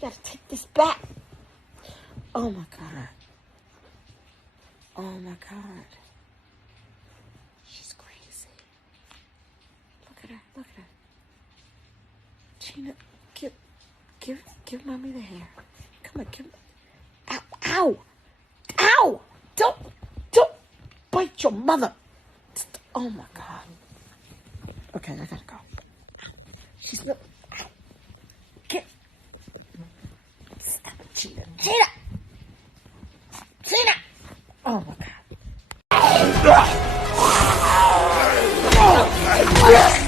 gotta take this back. Oh my God. Oh my God. She's crazy. Look at her. Look at her. Tschina, give mommy the hair. Come on, give me. Ow, ow, ow! Don't bite your mother. Oh my God. Okay, I gotta go. She's not. Ow. Get. Stop it, Tschina. Tschina! Tschina! Oh my God.